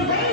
Amen.